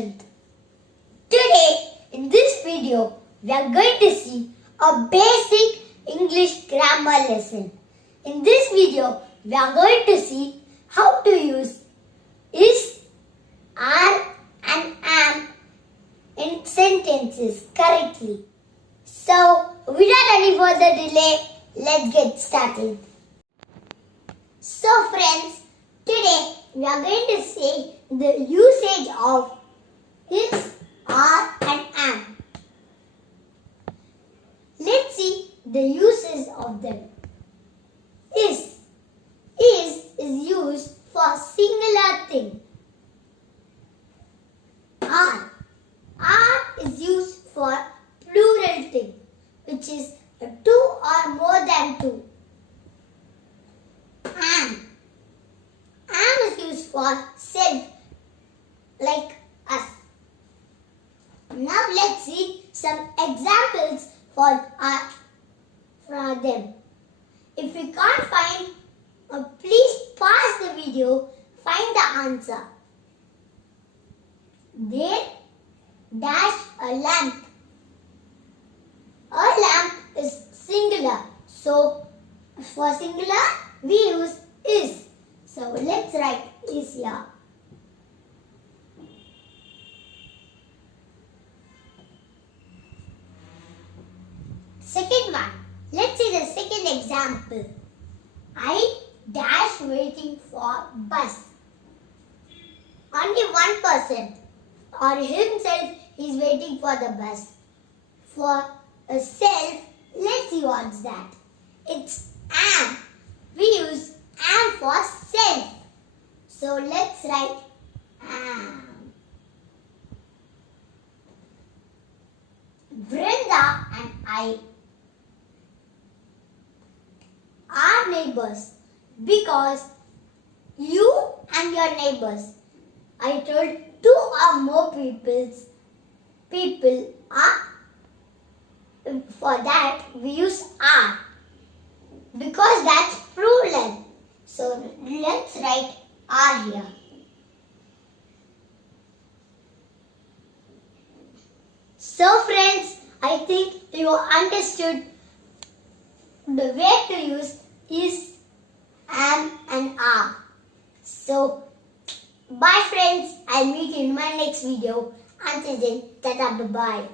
strength. Today, in this video, we are going to see a basic English grammar lesson. In this video, we are going to see how to use is, are and am in sentences correctly. So, without any further delay, let's get started. So friends, today we are going to see the usage of is, are and am. Let's see the uses of them. Is used for singular thing. Are is used for plural thing, which is two or more than two. Am is used for self, like us. Now let's see some examples for them. If you can't find, please pause the video, find the answer. There dash a lamp. A lamp is singular, so for singular we use is. So let's write is here. Second one. Let's see the second example. I dash waiting for bus. Only one person or himself is waiting for the bus. For a self, let's see what's that. It's am. We use am for self. So let's write am. Brenda and I are neighbors because you and your neighbors. I told two or more people are. For that we use are because that's plural. So let's write are here. So friends, I think you understood the way to use is, am and are. So bye friends, I'll meet you in my next video. Until then, tata, bye bye.